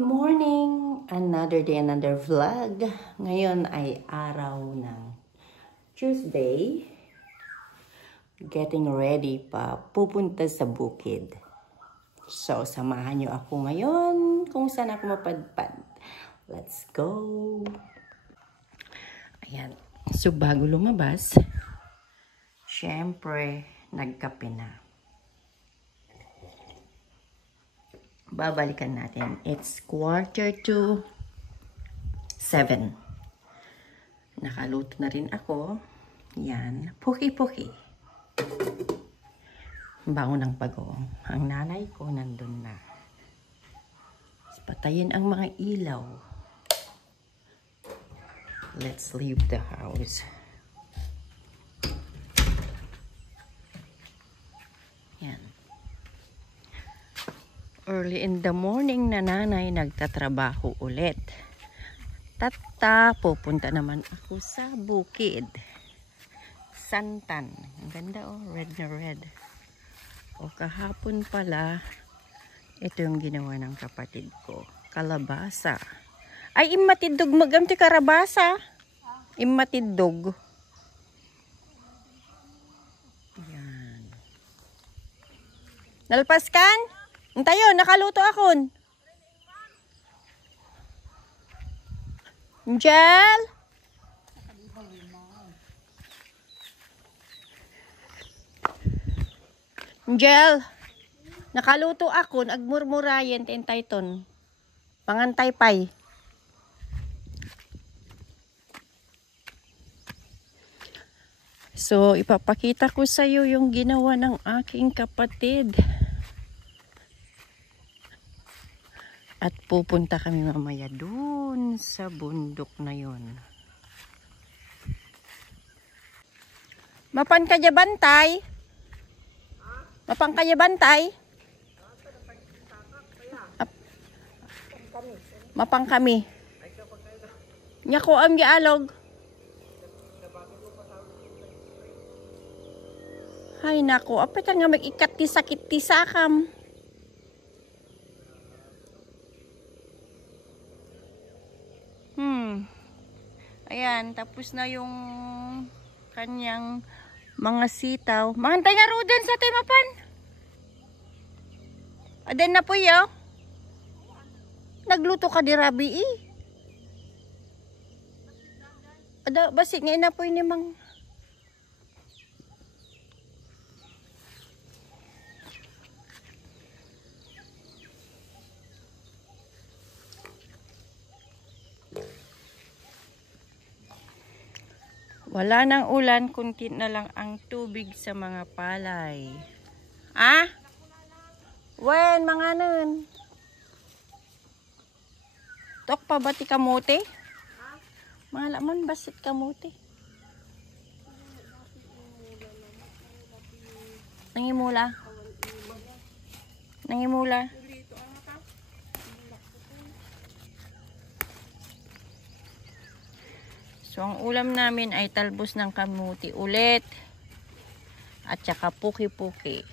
morning! Another day, another vlog. Ngayon ay araw ng Tuesday. Getting ready pa pupunta sa bukid. So, samahan niyo ako ngayon kung saan ako mapadpad. Let's go! Ayan. So, bago lumabas, syempre, nagkape na. Babalikan natin. It's 6:45. Nakaluto na rin ako. Yan. Puki-puki. Bango ng bagoong. Ang nanay ko nandun na. Patayin ang mga ilaw. Let's leave the house. Yan. Early in the morning na nanay nagtatrabaho ulit. Tata, pupunta naman ako sa bukid. Santan. Ang ganda oh, red na red. O kahapon pala, ito yung ginawa ng kapatid ko. Kalabasa. Ay, imatidog magamti karabasa. Imatidog. Yan. Nalpaskan? Tayo, nakaluto akon. Angel? Angel? Nakaluto akon, agmurmurayen, tentayton. Pangantay pay. So, ipapakita ko sa iyo yung ginawa ng aking kapatid. At pupunta kami mamaya dun sa bundok na yon. Mapan ka dya bantay? Mapan ka dya bantay? Mapang kami. Nyako am gialog. Hay nako, apay ka nga mag-ikat ti sakit ti sakam. Ayan, tapos na yung kanyang mga sitaw. Mahantay nga ruden sa timapan. Aden na po yaw. Nagluto ka di rabi eh. Ada, basik nga na po ni mang. Wala nang ulan, kunti na lang ang tubig sa mga palay. Ah? Wen, mga nun. Tok pa ba ti kamote? Mga laman basit kamote. Nangimula. Nangimula. So, ang ulam namin ay talbos ng kamuti ulit. At saka puki-puki.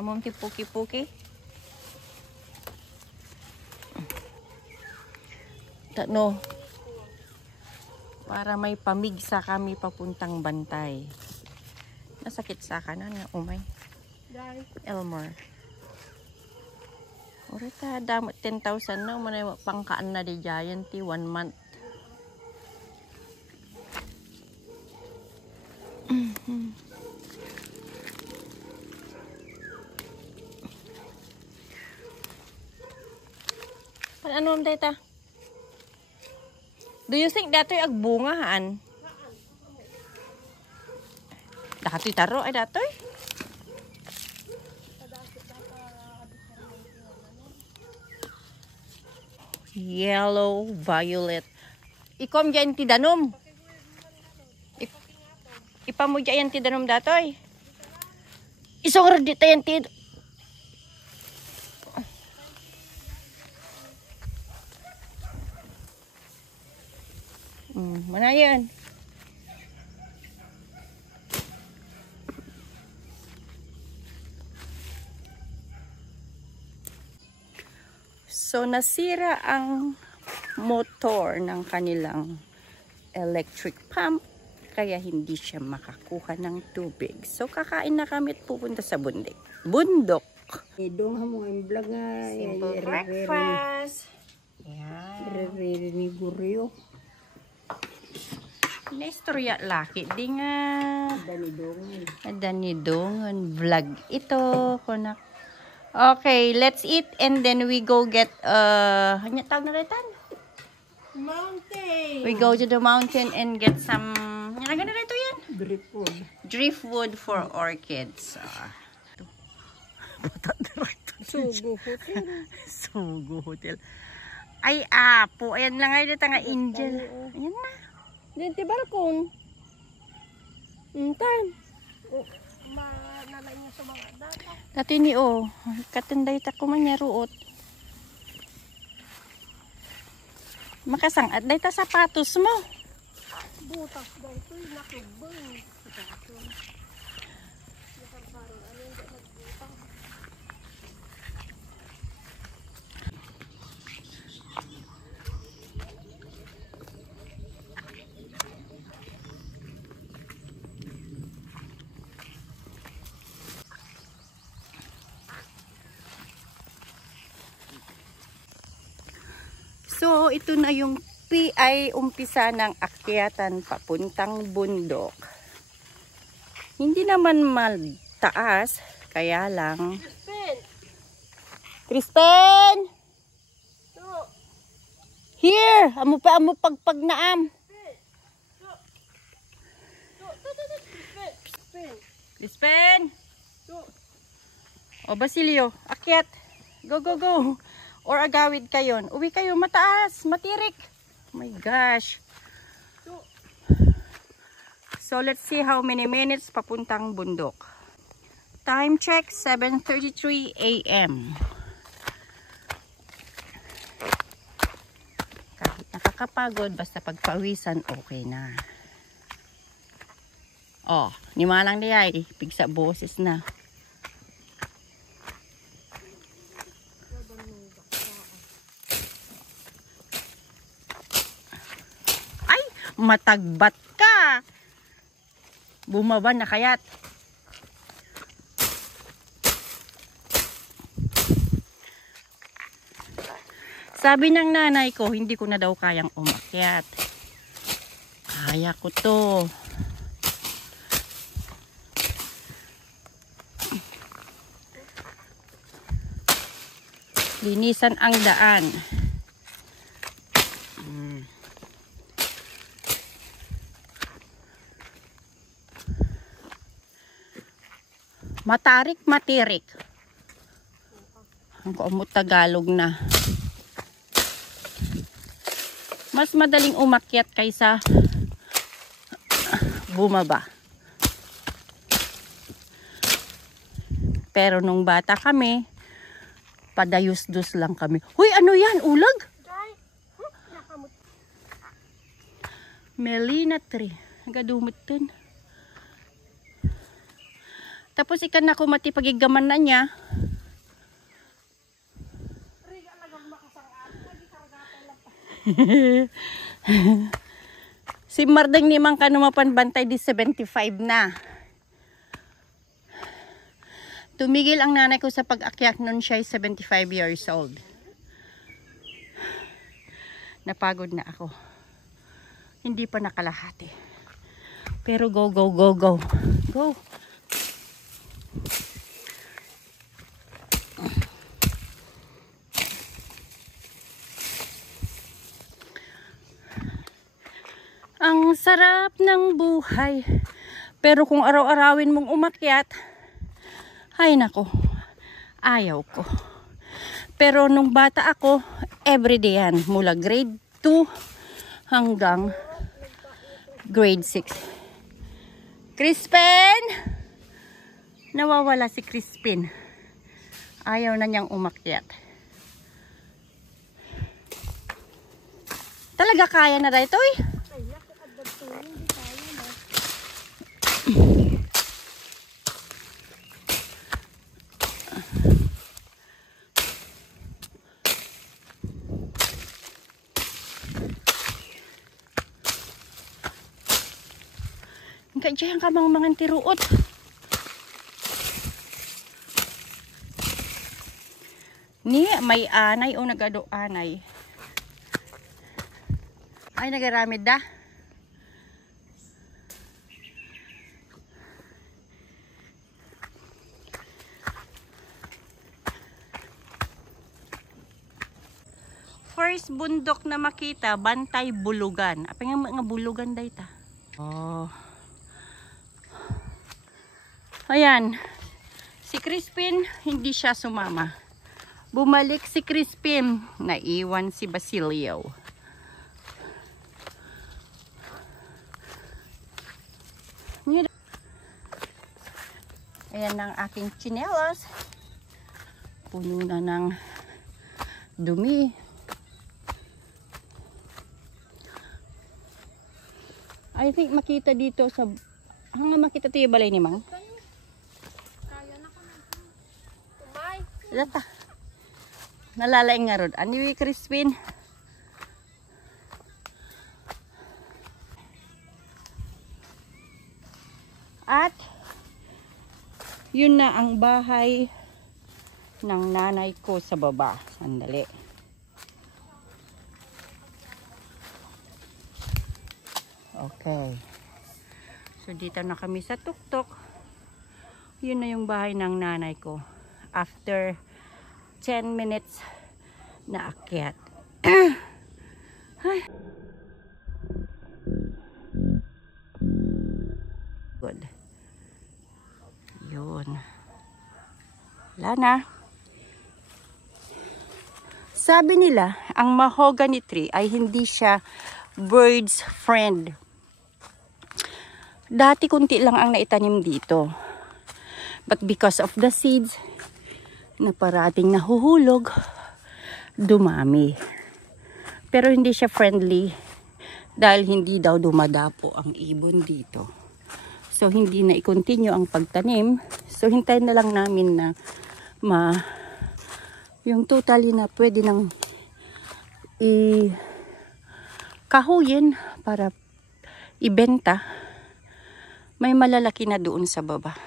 Among ti puki-puki? No. Para may pamigsa kami papuntang Bantay. Nasakit sa kanan nga umay. Elmer. Orita, damot 10,000 na. Manay pangkaan na di giant 1 month. Ano ang data? Do you think dato'y agbungahan? Dato'y taro ay dato'y? Yellow, violet. Ikom dyan ti danom. Ipamo dyan ti danom dato'y. Isong radita yan ti. Mana yan? So, So, nasira ang motor ng kanilang electric pump, kaya hindi siya makakuha ng tubig. So, kakain na kami at pupunta sa bundok. Idong mo ang vlog nga. Simple breakfast. Yan. Ni Guryo. Naistorya laki. Di nga. Danidongan. Danidongan vlog. Ito. Kunak. Okay, let's eat and then we go get, hanya tawag na retan? Mountain. We go to the mountain and get some, yan na rito yan? Driftwood. Driftwood for orchids. Sugo hotel. Sugo hotel. Ay, apo. Ayan lang ngayon dito nga angel. Ayan na. Diyan ti balkon. Tan. Manalay niya sa mga data. Dati ni katinday ta ko man niya ruot. Makasang at day ta sapatos mo. Butas daw ito. Nakubang. So, ito na yung PI umpisa ng akyatan papuntang bundok. Hindi naman mataas, kaya lang. Crispin! Here! Amo pagpagnaam. Crispin! O Basilio, akyat. Go, go, go. Or agawid kayo. Uwi kayo, mataas, matirik. Oh my gosh. So, let's see how many minutes papuntang bundok. Time check, 7:33 a.m. Kahit nakakapagod, basta pagpawisan, okay na. Oh, ni Malang Diyay, pigsa boses na. Matagbat ka. Bumaba na kayat. Sabi ng nanay ko, hindi ko na daw kayang umakyat. Kaya ko to. Linisan ang daan. Matarik, matirik. Ang kaumot Tagalog na. Mas madaling umakyat kaysa bumaba. Pero nung bata kami, padayus-dus lang kami. Huy, ano yan? Ulag? Melina tree. Nagadumutin. Tapos ikan na kumati pagigaman na niya. Si Mardeng ni Mang Kanumapan bantay di 75 na. Tumigil ang nanay ko sa pag-akyat nun siya 75 years old. Napagod na ako. Hindi pa nakalahati. Pero go, go, go, go. Go. Ang sarap ng buhay. Pero kung araw-arawin mong umakyat, ay nako, ayaw ko. Pero nung bata ako, everyday yan. Mula grade 2 hanggang grade 6. Crispin! Nawawala si Crispin. Ayaw na niyang umakyat. Talaga kaya na dito eh. Kaya ka mga tiruot. Ni may anay o nagado anay. Ay nagaramid da. First bundok na makita, Bantay Bulugan. Apa nga mga bulugan day ta? Oh. Ayan. Si Crispin, hindi siya sumama. Bumalik si Crispin. Naiwan si Basilio. Ayan ang aking tsinelas. Puno na ng dumi. I think makita dito sa hanggang makita tayo balay ni Mang. Kaya na ko na. Umay. Lata. Nalalay nga rod. Anyway, Crispin. At yun na ang bahay ng nanay ko sa baba. Sandali. Okay. So dito na kami sa tuktok. Yun na yung bahay ng nanay ko. After 10 minutes na akyat. Ay. Good. Yun. Wala na. Sabi nila, ang mahogany tree ay hindi siya bird's friend. Dati kunti lang ang naitanim dito. But because of the seeds na parating nahuhulog, dumami. Pero hindi siya friendly dahil hindi daw dumadapo ang ibon dito. So hindi na i-continue ang pagtanim. So hintayin na lang namin na yung totally na pwede nang kahuyin para ibenta. May malalaki na doon sa baba.